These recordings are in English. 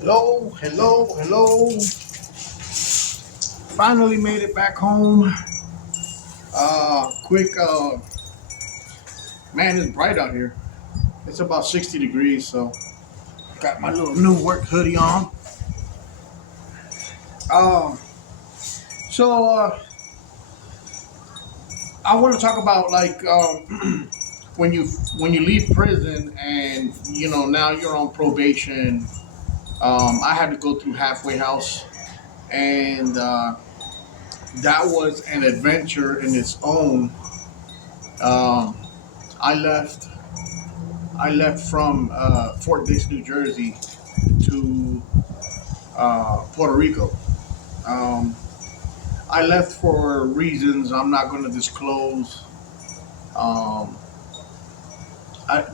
Hello, hello, hello. Finally made it back home. Quick, man, it's bright out here. It's about 60 degrees, so got my little new work hoodie on. Um, so I want to talk about like when you leave prison and now you're on probation. I had to go through halfway house, and that was an adventure in its own. Um, I left I left from Fort Dix, New Jersey, to Puerto Rico. Um, I left for reasons I'm not going to disclose. Um,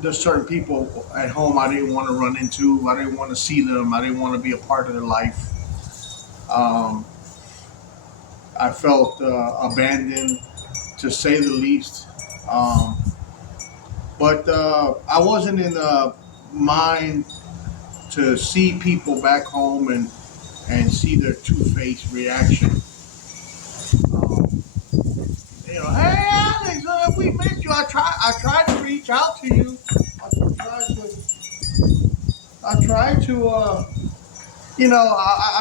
there's certain people at home I didn't want to run into. I didn't want to see them. I didn't want to be a part of their life. Um, I felt abandoned, to say the least. Um, but I wasn't in the mind to see people back home and see their two-faced reaction. Um, hey Alex, we missed you. I tried to reach out to you. I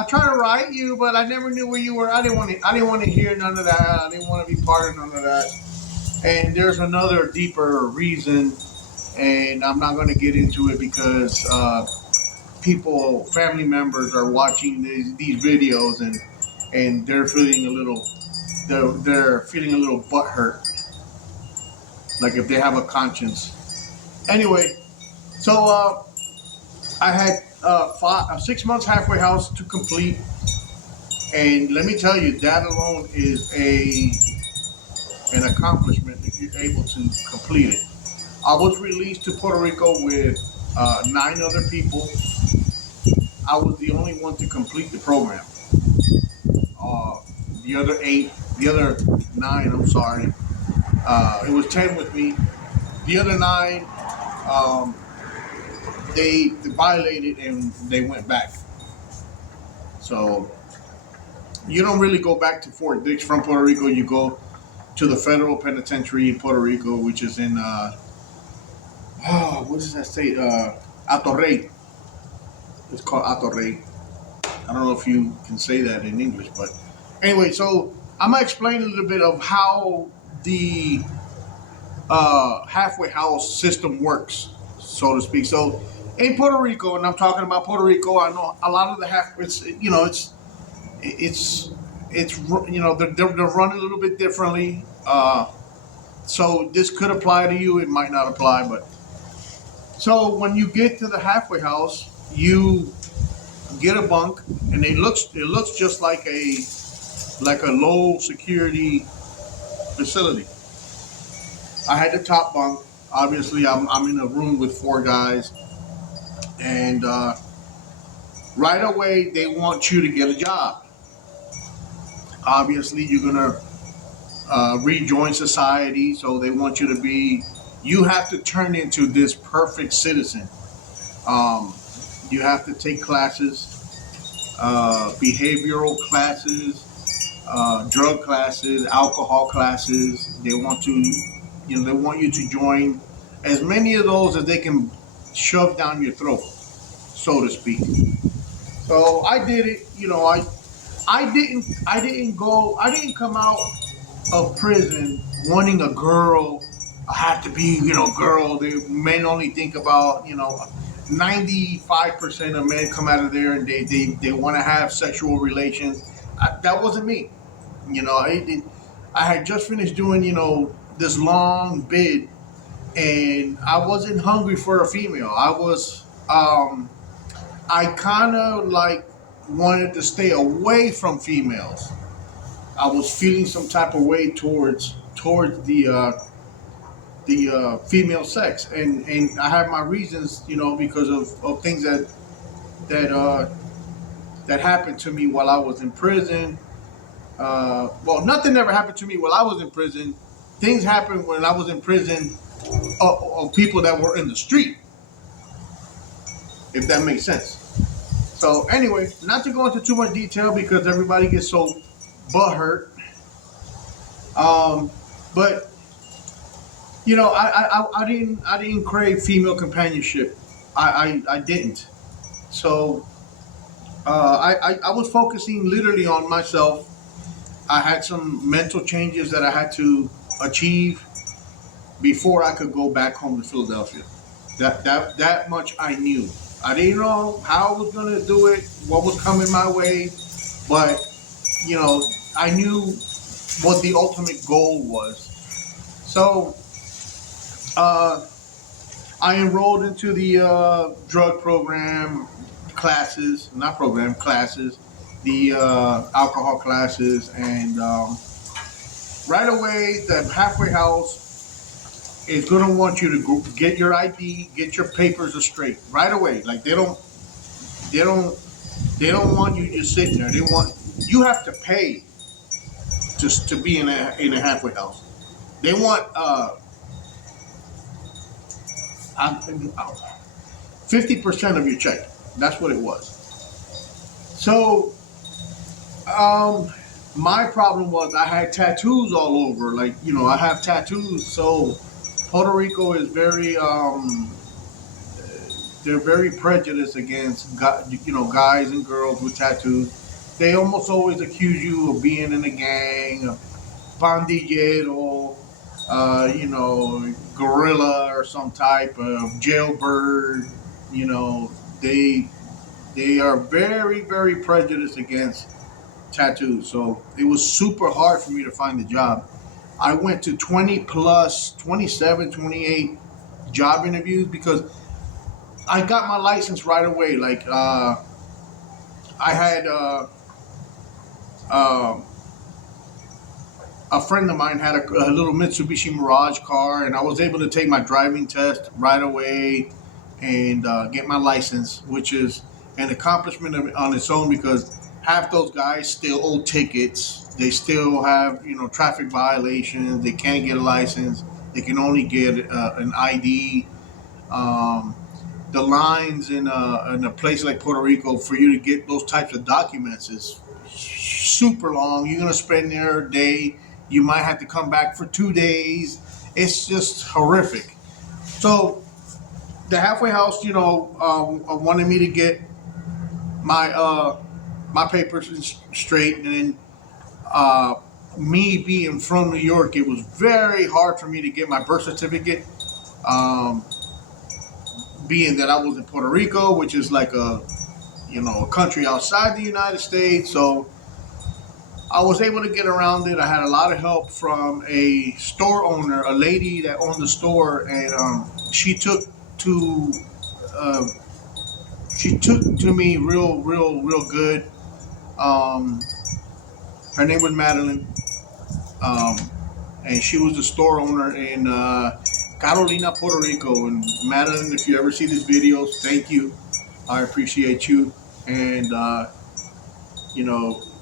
tried to write you, but I never knew where you were. I didn't want to hear none of that. I didn't want to be part of none of that. And there's another deeper reason, and I'm not going to get into it because family members are watching these videos, and they're feeling a little butthurt, like if they have a conscience. Anyway, so I had 6 months halfway house to complete, and let me tell you, that alone is an accomplishment if you're able to complete it. I was released to Puerto Rico with 9 other people. I was the only one to complete the program. Uh, the other eight, the other nine, I'm sorry, it was 10 with me. The other nine, um, they violated and they went back. So you don't really go back to Fort Dix from Puerto Rico. You go to the federal penitentiary in Puerto Rico, which is in what does that say? Alto Rey. It's called Alto Rey. I don't know if you can say that in English, but anyway. So I'm gonna explain a little bit of how the halfway house system works, so to speak. So in Puerto Rico, and I'm talking about Puerto Rico, I know a lot of the half. It's they're run a little bit differently. So this could apply to you. It might not apply, but so when you get to the halfway house, you get a bunk, and it looks just like a low security facility. I had the top bunk. Obviously, I'm in a room with 4 guys, and right away they want you to get a job. Obviously, you're gonna rejoin society, so they want you to be. You have to turn into this perfect citizen. Um, you have to take classes, behavioral classes, drug classes, alcohol classes. They want you to join as many of those as they can shove down your throat, so to speak. So I did it. I didn't come out of prison wanting a girl. I have to be, girl. Men only think about, 95% of men come out of there and they want to have sexual relations. That wasn't me. I had just finished doing, this long bid, and I wasn't hungry for a female. I kind of like wanted to stay away from females. I was feeling some type of way towards the female sex, and I have my reasons, because of things that that happened to me while I was in prison. Well, nothing ever happened to me while I was in prison. Things happened when I was in prison of people that were in the street, if that makes sense. So anyway, not to go into too much detail because everybody gets so butthurt. But I didn't crave female companionship. I didn't. So I was focusing literally on myself. I had some mental changes that I had to achieve before I could go back home to Philadelphia. That much I knew. I didn't know how I was gonna do it, what was coming my way, but you know, I knew what the ultimate goal was. So uh, I enrolled into the drug program classes, not program classes, the alcohol classes, and right away the halfway house is gonna want you to go get your ID, get your papers straight right away. Like they don't, they don't want you just sitting there. They want you have to pay just to be in a halfway house. They want 50% of your check. That's what it was. So my problem was I had tattoos all over. Like I have tattoos. So Puerto Rico is very they're very prejudiced against guys and girls with tattoos. They almost always accuse you of being in a gang, pandillero, gorilla or some type of jailbird. You know, they they are very very prejudiced against tattoos. So it was super hard for me to find a job. I went to 20 plus, 27, 28 job interviews because I got my license right away. Like I had uh, a friend of mine had a little Mitsubishi Mirage car, and I was able to take my driving test right away and get my license, which is an accomplishment on its own because half those guys still owe tickets. They still have traffic violations. They can't get a license. They can only get an ID. Um, the lines in a place like Puerto Rico for you to get those types of documents is super long. You're gonna spend there a day. You might have to come back for 2 days. It's just horrific. So the halfway house, wanted me to get my my papers straight, and then uh, me being from New York, it was very hard for me to get my birth certificate. Um, Being that I was in Puerto Rico, which is like a country outside the United States, so I was able to get around it. I had a lot of help from a store owner, a lady that owned the store, and to uh, she took to me real good. Um, Her name was Madeline, um, and she was the store owner in Carolina, Puerto Rico. And Madeline, if you ever see these videos, thank you. I appreciate you. And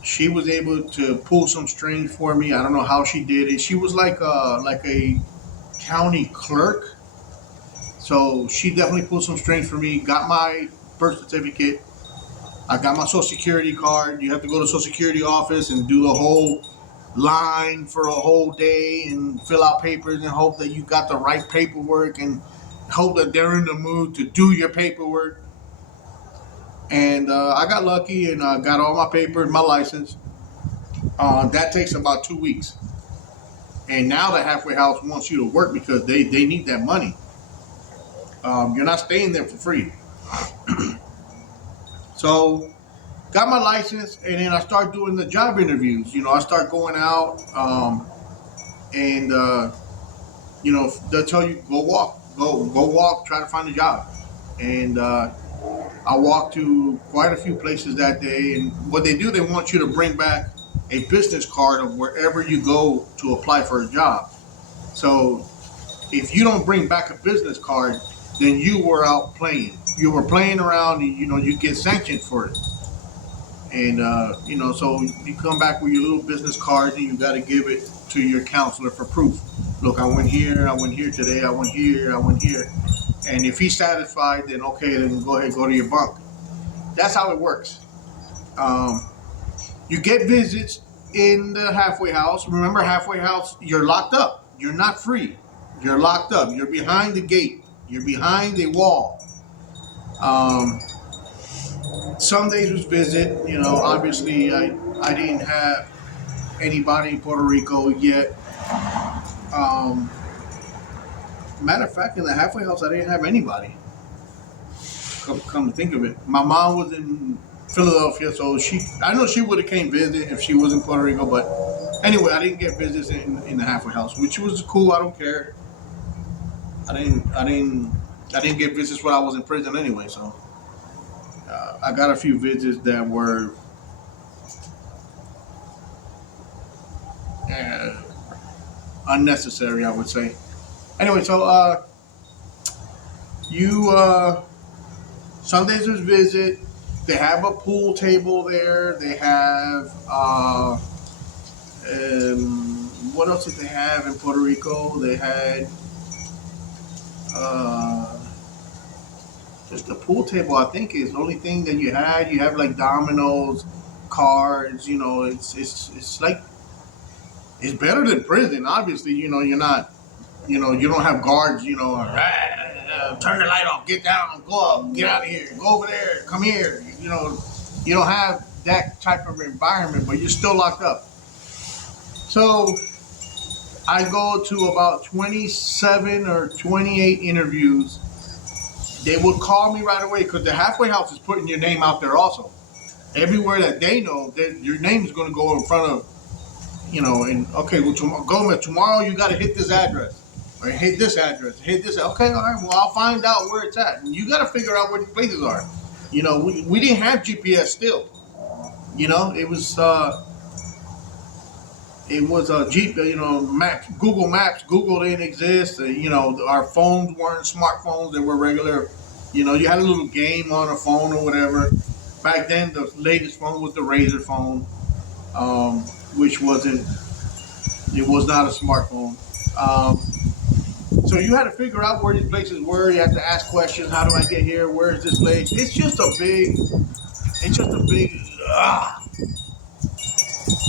she was able to pull some strings for me. I don't know how she did it. She was like a county clerk, so she definitely pulled some strings for me. Got my birth certificate. I got my social security card. You have to go to the social security office and do the whole line for a whole day and fill out papers and hope that you got the right paperwork and hope that they're in the mood to do your paperwork. And I got lucky and got all my papers, my license. That takes about 2 weeks. And now the halfway house wants you to work because they need that money. You're not staying there for free. So got my license, and then I start doing the job interviews. I start going out, and they'll tell you go walk, try to find a job. And I walked to quite a few places that day. And what they do, they want you to bring back a business card of wherever you go to apply for a job. So if you don't bring back a business card, then you were out playing. You were playing around, and you get sanctioned for it. And so you come back with your little business card, and you got to give it to your counselor for proof. Look, I went here today, I went here. And if he's satisfied, then okay, then go ahead, go to your bunk. That's how it works. Um, you get visits in the halfway house. Remember, halfway house, you're locked up. You're not free. You're locked up. You're behind the gate. You're behind a wall. Um, some days was visit. You know, obviously, I didn't have anybody in Puerto Rico yet. Um, Matter of fact, in the halfway house, I didn't have anybody. Come to think of it, my mom was in Philadelphia, so I know she would have came visit if she was in Puerto Rico. But anyway, I didn't get visits in the halfway house, which was cool. I don't care. I didn't get visits when I was in prison anyway. So I got a few visits that were uh, unnecessary, I would say. Anyway, so you Sundays is visit. They have a pool table there. They have what else did they have in Puerto Rico? They had uh, just the pool table. I think is the only thing that you had. You have like dominoes, cards. You know, it's like it's better than prison. Obviously, you know you're not. You know you don't have guards. You know, turn the light off, get down, go up, get out of here, go over there, come here. You know, you don't have that type of environment, but you're still locked up. So I go to about 27 or 28 interviews. They would call me right away because the halfway house is putting your name out there also. Everywhere that they know that your name is going to go in front of, you know, and okay, well, Gomez, tomorrow you got to hit this address. Or hit this address, hit this. Okay, all right, well, I'll find out where it's at. You got to figure out where the places are. You know, we didn't have GPS still. You know, it was a Jeep, you know, maps, Google Maps. Google didn't exist. You know, our phones weren't smartphones; they were regular. You know, you had a little game on a phone or whatever. Back then, the latest phone was the Razor phone, which wasn't. It was not a smartphone. So you had to figure out where these places were. You had to ask questions. How do I get here? Where is this place? It's just a big. It's just a big.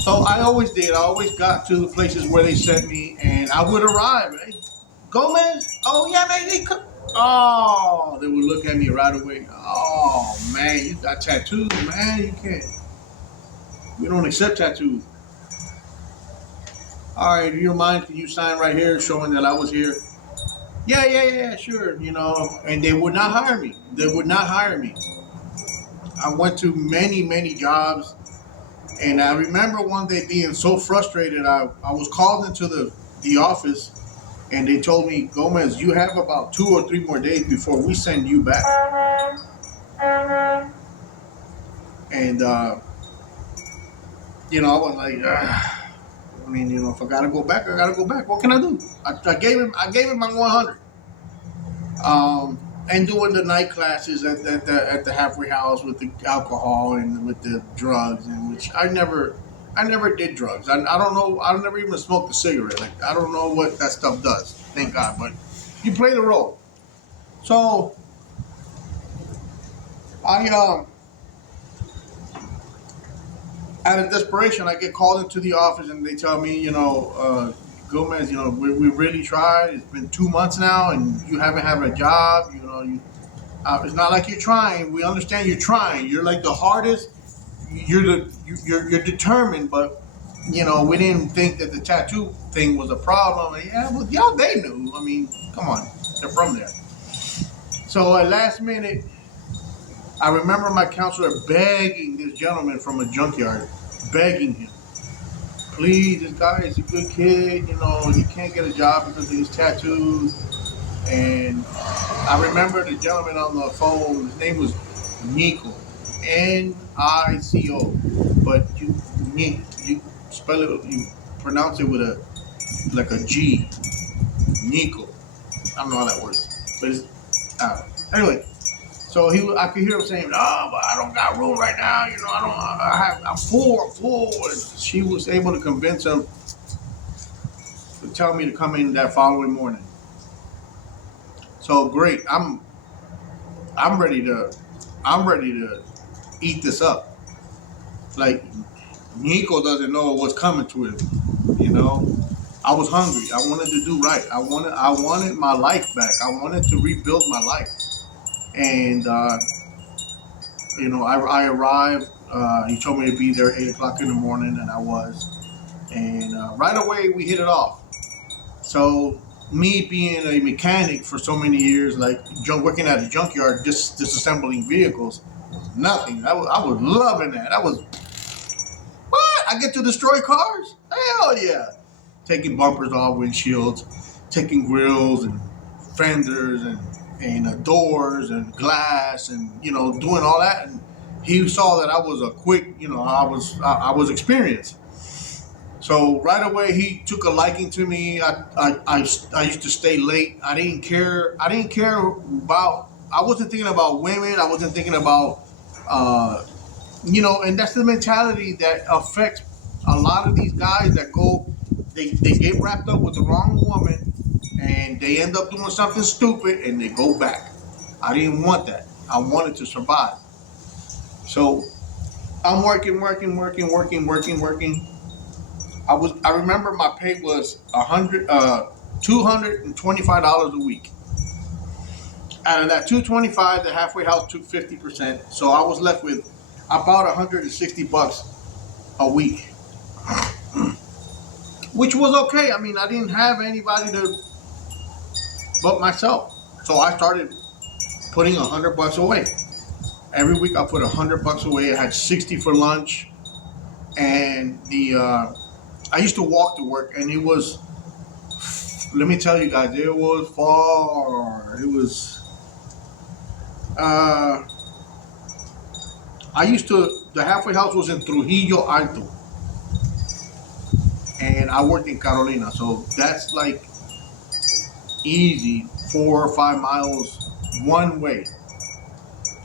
So I always did. I always got to the places where they sent me, and I would arrive. Hey, Gomez? Oh yeah, man. Oh, they would look at me right away. Oh man, you got tattoos, man. You can't. We don't accept tattoos. All right, do you mind? Can you sign right here, showing that I was here? Yeah, yeah, yeah, sure. You know, and they would not hire me. They would not hire me. I went to many, many jobs. And I remember one day being so frustrated, I was called into the office and they told me, Gomez, you have about 2 or 3 more days before we send you back. And, you know, I was like, I mean, you know, if I got to go back, I got to go back. What can I do? I gave him my 100. And doing the night classes at the halfway house with the alcohol and with the drugs, and which I never did drugs. I don't know. I never even smoked a cigarette. Like I don't know what that stuff does. Thank God, but you play the role. So I out of desperation, I get called into the office and they tell me, you know, Gomez, you know, we really tried. It's been 2 months now, and you haven't had a job. You know, it's not like you're trying. We understand you're trying. You're like the hardest. You're determined, but you know, we didn't think that the tattoo thing was a problem. And yeah, well, yeah, they knew. I mean, come on, they're from there. So at last minute, I remember my counselor begging this gentleman from a junkyard, begging him, please, this guy is a good kid. You know, he can't get a job because of his tattoos. And I remember the gentleman on the phone. His name was Nico, Nico, but you spell it, you pronounce it with a like a G, Nico. I don't know how that works, but it's anyway. So I could hear him saying, "Oh, but I don't got room right now. You know, I'm full, I'm full." And she was able to convince him to tell me to come in that following morning. So great, I'm ready to eat this up. Like Nico doesn't know what's coming to him. You know, I was hungry. I wanted to do right. I wanted my life back. I wanted to rebuild my life. And I arrived. He told me to be there 8 o'clock in the morning, and I was. And right away we hit it off. So me being a mechanic for so many years, like working at a junkyard, just disassembling vehicles, was nothing. I was loving that. I was what? I get to destroy cars? Hell yeah! Taking bumpers off windshields, taking grills and fenders and doors and glass and doing all that. And he saw that I was a quick, I was experienced. So right away he took a liking to me. I used to stay late. I didn't care. I didn't care about. I wasn't thinking about women. I wasn't thinking about, and that's the mentality that affects a lot of these guys that go. They get wrapped up with the wrong woman, and they end up doing something stupid, and they go back. I didn't want that. I wanted to survive. So I'm working. I remember my pay was $225 a week. Out of that 225, the halfway house took 50%. So I was left with about $160 a week, which was okay. I mean, I didn't have anybody but myself. So I started putting $100 away. Every week I put $100 away. I had 60 for lunch, and I used to walk to work, and it was. Let me tell you guys, it was far. It was. The halfway house was in Trujillo Alto, and I worked in Carolina, so that's like easy 4 or 5 miles one way.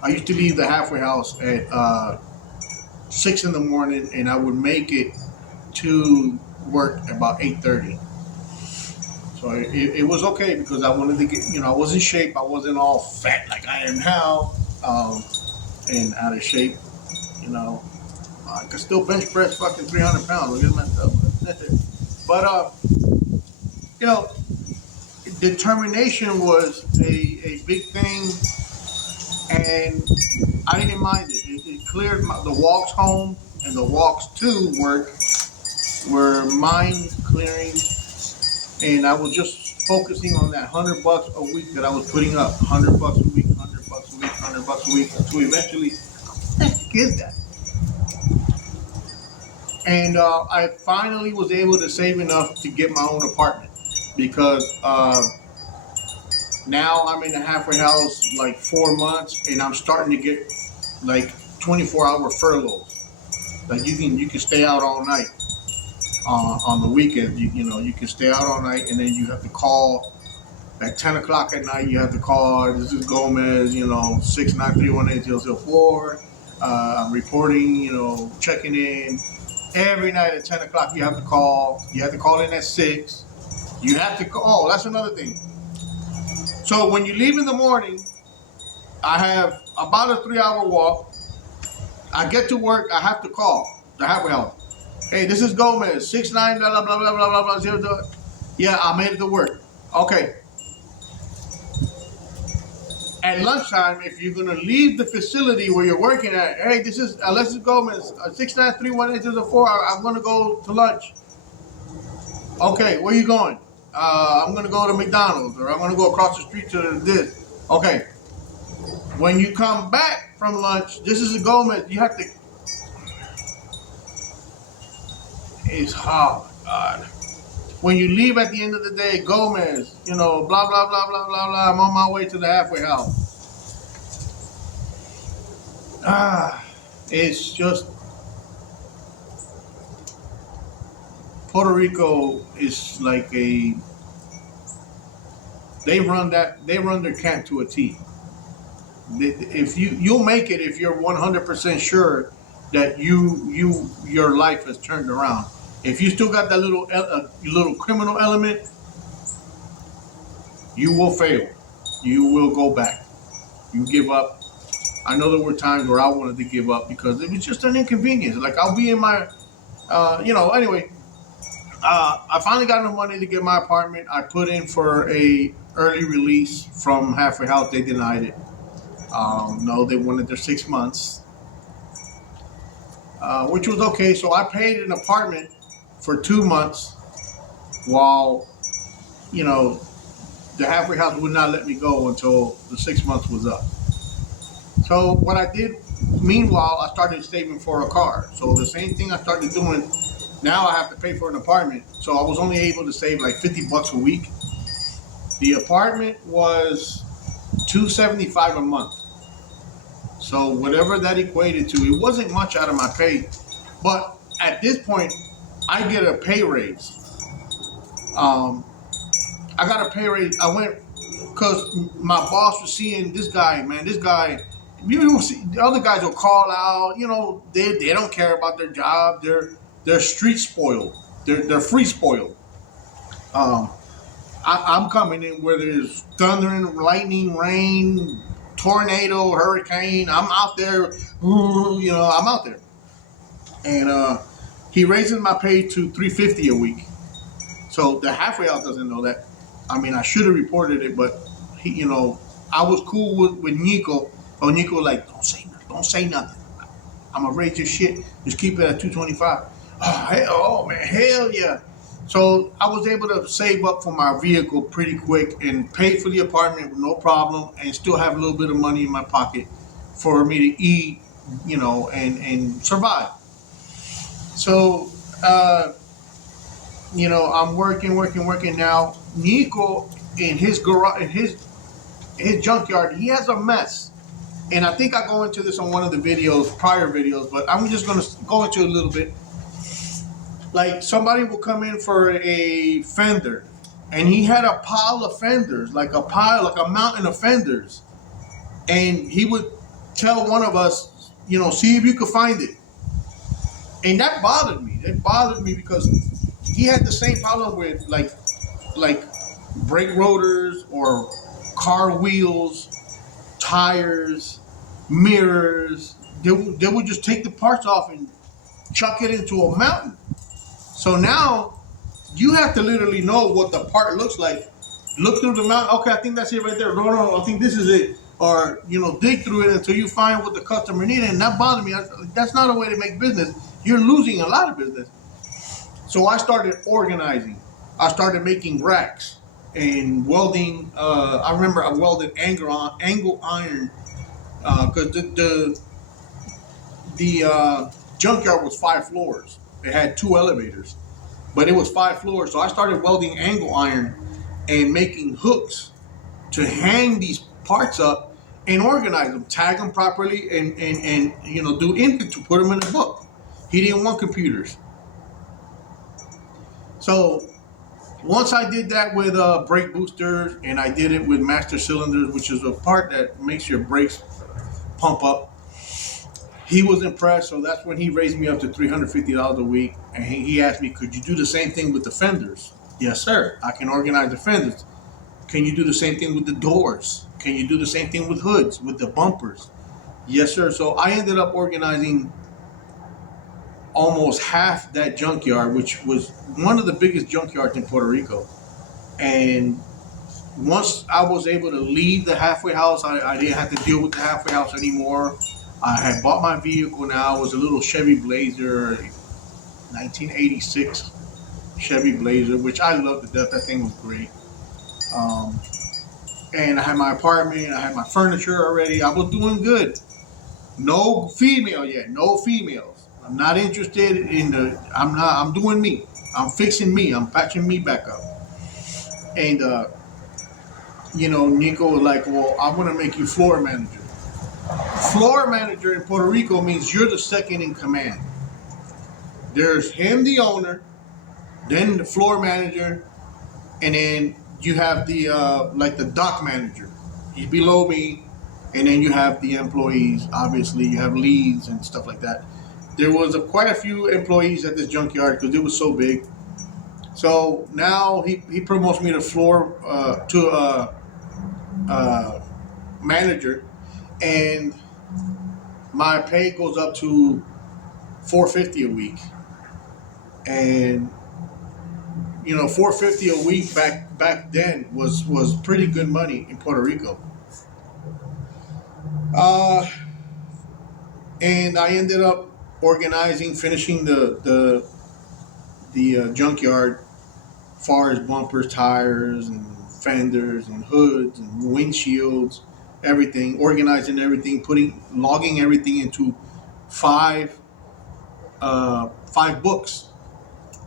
I used to leave the halfway house at 6 in the morning, and I would make it to work about 8:30. So it was okay because I wanted to get, I was in shape. I wasn't all fat like I am now, and out of shape. I could still bench press fucking 300 pounds. Look at myself. But determination was a big thing, and I didn't mind it. It cleared the walks home and the walks to work were mind clearing, and I was just focusing on that $100 a week that I was putting up. $100 a week, $100 a week, $100 a week, until eventually, heck is that? And I finally was able to save enough to get my own apartment because now I'm in a halfway house like 4 months, and I'm starting to get like 24-hour furloughs. Like you can stay out all night on the weekend. You can stay out all night, and then you have to call at 10 o'clock at night. You have to call. This is Gomez. 6931804. I'm reporting. Checking in. Every night at 10 o'clock, you have to call. You have to call in at 6. You have to call. Oh, that's another thing. So when you leave in the morning, I have about a 3-hour walk. I get to work. I have to call the halfway house. Hey, this is Gomez. 69 blah blah blah blah blah blah blah. Yeah, I made it to work. Okay. At lunchtime, if you're gonna leave the facility where you're working at, hey, this is Alexis Gomez, 6931804. I'm gonna go to lunch. Okay, where you going? I'm gonna go to McDonald's, or I'm gonna go across the street to this. Okay. When you come back from lunch, this is a Gomez. You have to. It's hard, God. When you leave at the end of the day, Gomez, blah blah blah blah blah blah. I'm on my way to the halfway house. It's just Puerto Rico is like they run their camp to a T. If you'll make it if you're 100% sure that your life has turned around. If you still got that little criminal element, you will fail. You will go back. You give up. I know there were times where I wanted to give up because it was just an inconvenience. Like I'll be in my, anyway. I finally got enough money to get my apartment. I put in for a early release from Halfway House. They denied it. No, they wanted their 6 months, which was okay. So I paid an apartment for 2 months while, you know, the Halfway House would not let me go until the 6 months was up. So what I did, meanwhile, I started saving for a car. So the same thing I started doing. Now I have to pay for an apartment. So I was only able to save like $50 a week. The apartment was $275 a month. So whatever that equated to, it wasn't much out of my pay. But at this point, I get a pay raise. I got a pay raise. I went because my boss was seeing this guy, man. This guy, you see, the other guys will call out. You know, they don't care about their job. They're street spoiled. They're free spoiled. Um, I'm coming in where there's thunder and lightning, rain, tornado, hurricane. I'm out there. I'm out there. And he raises my pay to $350 a week. So the Halfway House doesn't know that. I mean, I should have reported it, but I was cool with Nico. Oh, Nico, like, don't say nothing. I'm gonna raise your shit. Just keep it at 225. Oh man, hell yeah. So I was able to save up for my vehicle pretty quick and pay for the apartment with no problem, and still have a little bit of money in my pocket for me to eat, and survive. So, I'm working now. Nico in his garage, in his junkyard, he has a mess. And I think I go into this on one of the prior videos, but I'm just going to go into it a little bit. Like somebody will come in for a fender, and he had a pile of fenders, like a mountain of fenders. And he would tell one of us, see if you could find it. And that bothered me. It bothered me because he had the same problem with like brake rotors or car wheels, tires, mirrors. They would just take the parts off and chuck it into a mountain. So now you have to literally know what the part looks like. Look through the mountain. Okay, I think that's it right there. No, I think this is it. Or, dig through it until you find what the customer needed. And that bothered me. That's not a way to make business. You're losing a lot of business. So I started organizing. I started making racks and welding. I remember I welded angle iron because the junkyard was 5 floors. It had 2 elevators, but it was 5 floors. So I started welding angle iron and making hooks to hang these parts up and organize them, tag them properly, and do inventory, put them in a book. He didn't want computers. So once I did that with brake boosters, and I did it with master cylinders, which is a part that makes your brakes pump up, he was impressed. So that's when he raised me up to $350 a week. And he asked me, could you do the same thing with the fenders? Yes, sir. I can organize the fenders. Can you do the same thing with the doors? Can you do the same thing with hoods, with the bumpers? Yes, sir. So I ended up organizing almost half that junkyard, which was one of the biggest junkyards in Puerto Rico. And once I was able to leave the Halfway House, I didn't have to deal with the Halfway House anymore. I had bought my vehicle now. It was a little Chevy Blazer, 1986 Chevy Blazer, which I loved to death. That thing was great. And I had my apartment. I had my furniture already. I was doing good. No female yet. No females. I'm not interested in I'm doing me. I'm fixing me. I'm patching me back up. And, Nico was like, well, I want to make you floor manager. Floor manager in Puerto Rico means you're the second in command. There's him, the owner, then the floor manager, and then you have the dock manager. He's below me, and then you have the employees. Obviously, you have leads and stuff like that. There was quite a few employees at this junkyard because it was so big. So now he promotes me to manager, and my pay goes up to $450 a week, and $450 a week back then was pretty good money in Puerto Rico. Uh, and I ended up finishing the junkyard, far as bumpers, tires, and fenders, and hoods, and windshields, everything, organizing everything, logging everything into five books.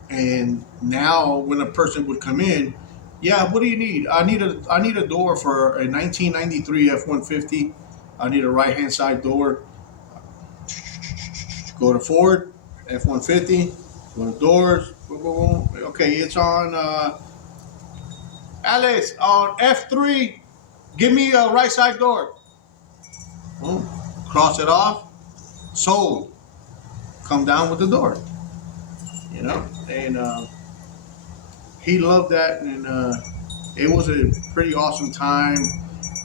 And now, when a person would come in, yeah, what do you need? I need a door for a 1993 F-150. I need a right hand side door. Go to Ford F-150. Go to doors. Boom, boom, boom. Okay, it's on Alice on F3. Give me a right side door. Boom. Cross it off. Sold. Come down with the door. And he loved that, and it was a pretty awesome time.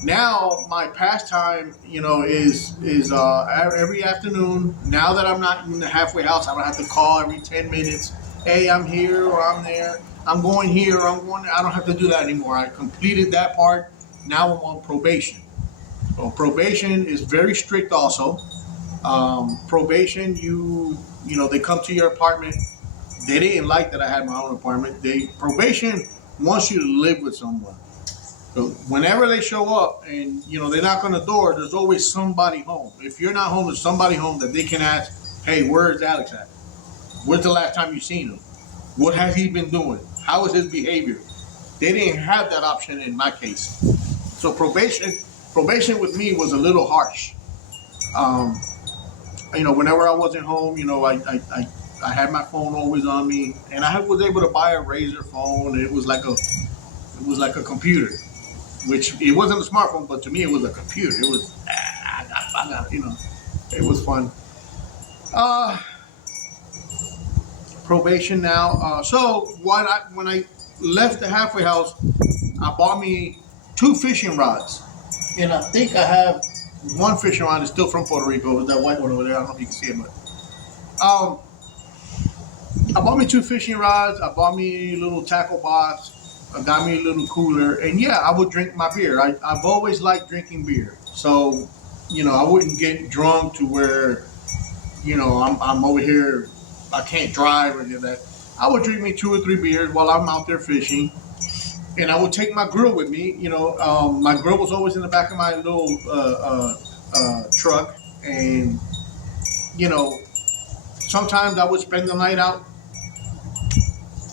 Now my pastime, is every afternoon. Now that I'm not in the halfway house, I don't have to call every 10 minutes. Hey, I'm here or I'm there. I'm going here or I'm going there. I don't have to do that anymore. I completed that part. Now I'm on probation. So probation is very strict also. Probation, they come to your apartment. They didn't like that I had my own apartment. Probation wants you to live with someone. So whenever they show up and they knock on the door, there's always somebody home. If you're not home, there's somebody home that they can ask, hey, where's Alex at? When's the last time you seen him? What has he been doing? How is his behavior? They didn't have that option in my case. So probation with me was a little harsh. Whenever I wasn't home, I had my phone always on me, and I was able to buy a Razr phone. It was like a computer, which it wasn't a smartphone, but to me it was a computer. It was, it was fun. Probation now. So when I left the halfway house, I bought me 2 fishing rods, and I think I have one fishing rod is still from Puerto Rico. That white one over there. I don't know if you can see it, but I bought me 2 fishing rods. I bought me a little tackle box. I got me a little cooler, and yeah, I would drink my beer. I've always liked drinking beer, so I wouldn't get drunk to where I'm over here. I can't drive or any of that. I would drink me 2 or 3 beers while I'm out there fishing, and I would take my grill with me. My grill was always in the back of my little truck, and sometimes I would spend the night out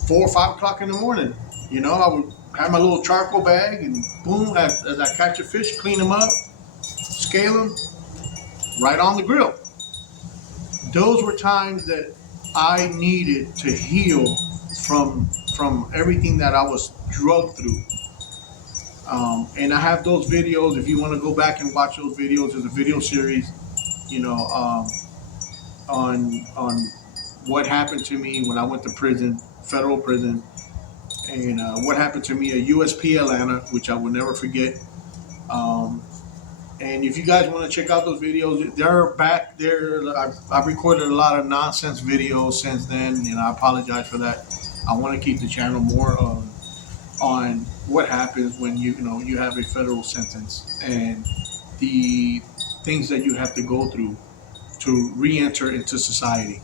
4 or 5 o'clock in the morning. I would have my little charcoal bag, and boom, as I catch a fish, clean them up, scale them, right on the grill. Those were times that I needed to heal from everything that I was drugged through. And I have those videos. If you want to go back and watch those videos, there's a video series, on what happened to me when I went to prison, federal prison, and what happened to me at USP Atlanta, which I will never forget. And if you guys want to check out those videos, they're back there. I've recorded a lot of nonsense videos since then, and I apologize for that. I want to keep the channel more on what happens when you have a federal sentence and the things that you have to go through to re-enter into society.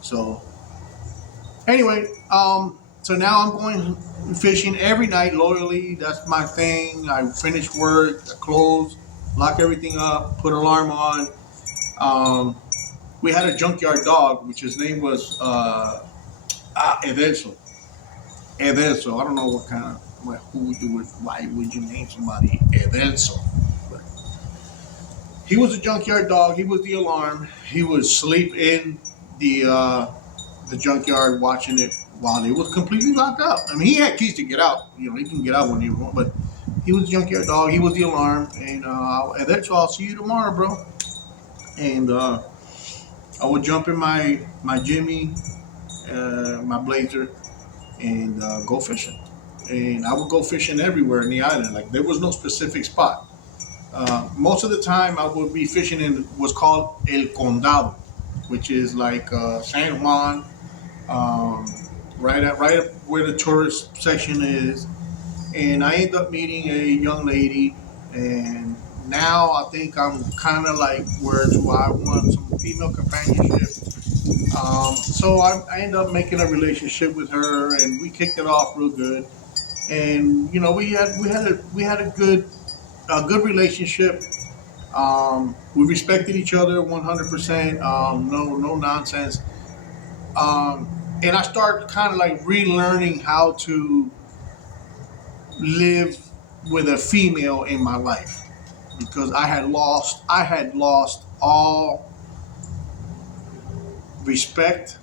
So anyway, so now I'm going fishing every night loyally. That's my thing. I finish work, I close, lock everything up, put an alarm on. We had a junkyard dog, which his name was Edelso. Edelso. I don't know why would you name somebody Edelso? But he was a junkyard dog. He was the alarm. He would sleep in the junkyard watching it while it was completely locked up. I mean, he had keys to get out. He can get out when he wants, but he was a junkyard dog. He was the alarm. And that's all. I'll see you tomorrow, bro. And I would jump in my Jimmy, my Blazer, and go fishing. And I would go fishing everywhere in the island. Like, there was no specific spot. Most of the time, I would be fishing in what's called El Condado, which is like San Juan, um, right up where the tourist section is. And I ended up meeting a young lady, and now I think I'm kind of like where do I want some female companionship. So I ended up making a relationship with her, and we kicked it off real good. And you know, we had a good relationship. We respected each other 100%. No nonsense. And I started kind of like relearning how to live with a female in my life because I had lost all respect.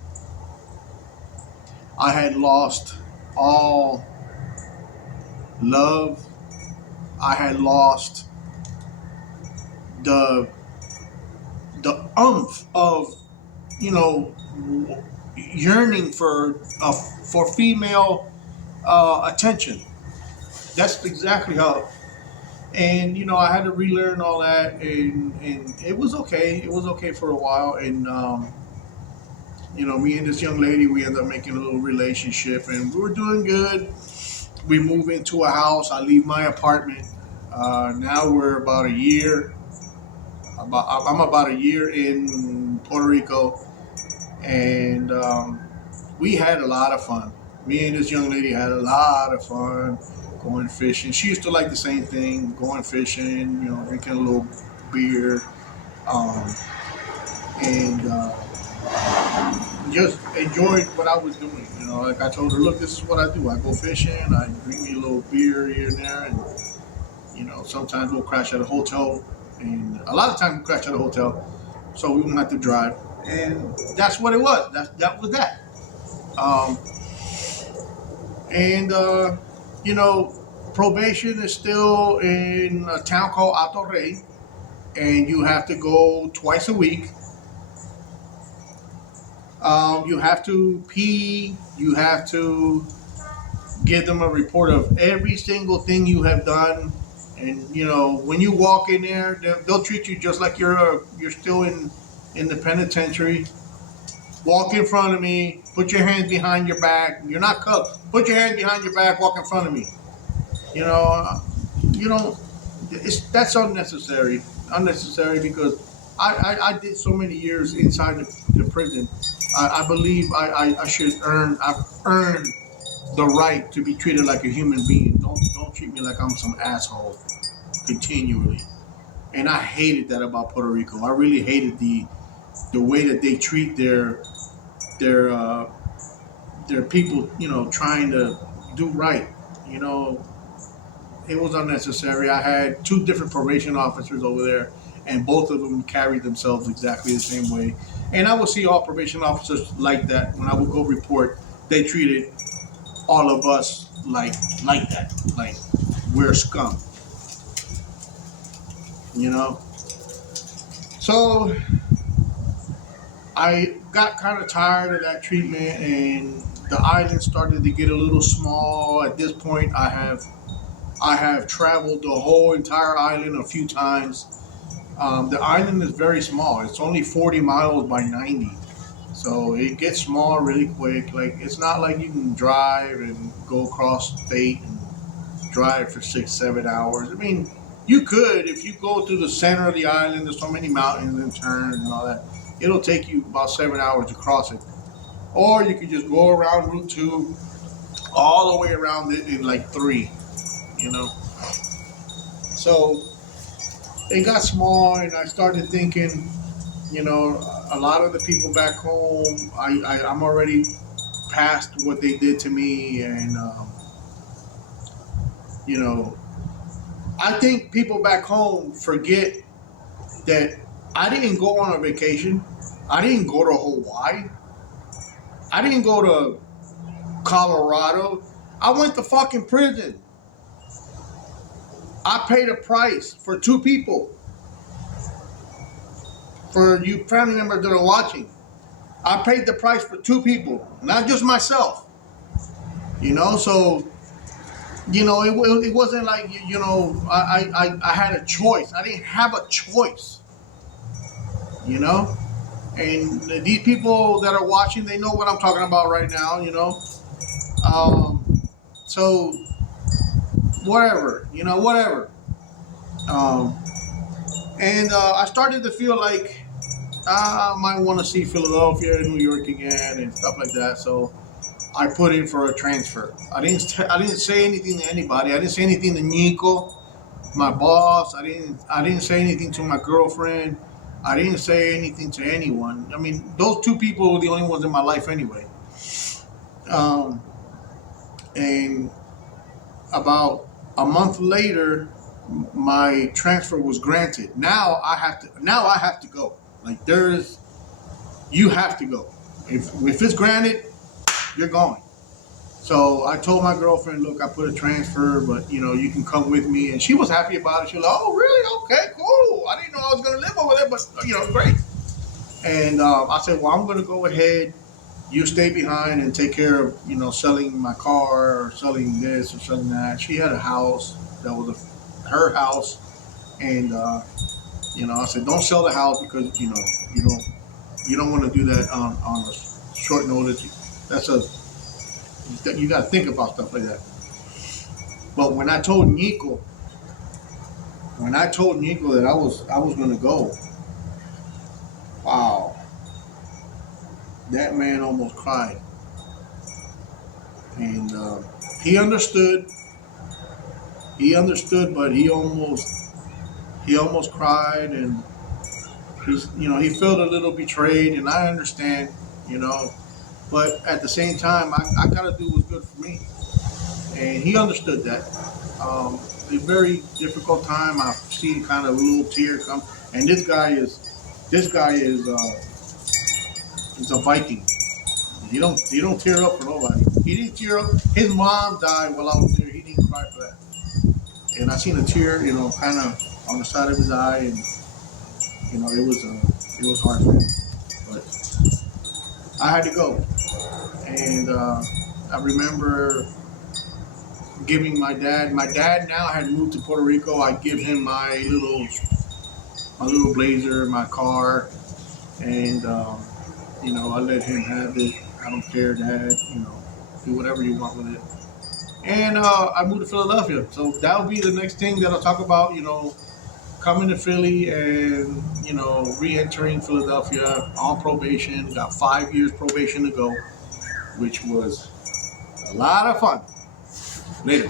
I had lost all love. I had lost the the umph of you know yearning for female attention. That's exactly how. And I had to relearn all that, and it was okay. It was okay for a while, and me and this young lady, we ended up making a little relationship, and we were doing good. We move into a house. I leave my apartment. Now we're about a year. I'm about a year in Puerto Rico, and we had a lot of fun. Me and this young lady had a lot of fun going fishing. She used to like the same thing, going fishing, drinking a little beer, um, and just enjoyed what I was doing. Like I told her, look, this is what I do. I go fishing. I drink me a little beer here and there, and sometimes we'll crash at a hotel, and a lot of times we crash at a hotel, so we won't have to drive. And that's what it was. That was that. Um, and you know, probation is still in a town called Alto Rey, and you have to go twice a week. You have to pee. You have to give them a report of every single thing you have done. And when you walk in there, they'll treat you just like you're still in the penitentiary. Walk in front of me. Put your hands behind your back. You're not cuffed. Put your hands behind your back. Walk in front of me. You know, you don't. That's unnecessary. Unnecessary because I did so many years inside the prison. I believe I should earn. I've earned the right to be treated like a human being. Don't treat me like I'm some asshole continually. And I hated that about Puerto Rico. I really hated the way that they treat their uh, their people. Trying to do right. You know, it was unnecessary. I had two different probation officers over there, and both of them carried themselves exactly the same way. And I would see all probation officers like that when I would go report. They treated all of us like that, like we're scum. You know. So I got kind of tired of that treatment, and the island started to get a little small. At this point, I have traveled the whole entire island a few times. The island is very small. It's only 40 miles by 90. So it gets small really quick. Like it's not like you can drive and go across state and drive for 6, 7 hours. I mean, you could if you go to the center of the island. There's so many mountains and turns and all that. It'll take you about 7 hours to cross it. Or you could just go around Route 2 all the way around it in like three. You know. So it got small, and I started thinking, a lot of the people back home, I'm already past what they did to me, and you know, I think people back home forget that I didn't go on a vacation, I didn't go to Hawaii, I didn't go to Colorado, I went to fucking prison. I paid a price for two people. For you family members that are watching, I paid the price for two people, not just myself. So it wasn't like I had a choice. I didn't have a choice. You know, and these people that are watching, they know what I'm talking about right now. So whatever, whatever. Um, and I started to feel like I might want to see Philadelphia and New York again and stuff like that. So I put in for a transfer. I didn't say anything to anybody. I didn't say anything to Nico, my boss. I didn't say anything to my girlfriend. I didn't say anything to anyone. I mean, those two people were the only ones in my life anyway. Um, and about a month later, my transfer was granted. Now I have to go. Like you have to go. If it's granted, you're going. So I told my girlfriend, look, I put a transfer, but you can come with me. And she was happy about it. She was like, oh, really? Okay, cool. I didn't know I was going to live over there, but great. And I said, well, I'm going to go ahead. You stay behind and take care of, selling my car or selling this or selling that. She had a house that was her house. And, I said, don't sell the house because, you don't want to do that on a short notice. You got to think about stuff like that. But when I told Nico that I was going to go, wow, that man almost cried. And he understood. He understood, but he almost cried, and he felt a little betrayed, and I understand, but at the same time, I gotta do what's good for me, and he understood that. A very difficult time. I've seen kind of a little tear come, and is a Viking. He don't tear up for nobody. He didn't tear up. His mom died while I was there. He didn't cry for that. And I seen a tear, kind of on the side of his eye, and it was hard for him. But I had to go, and I remember giving my dad. My dad now had moved to Puerto Rico. I give him my little blazer, my car, and I let him have it. I don't care, Dad. Do whatever you want with it. And I moved to Philadelphia, so that'll be the next thing that I'll talk about. Coming to Philly and re-entering Philadelphia on probation. Got 5 years probation to go, which was a lot of fun. Later.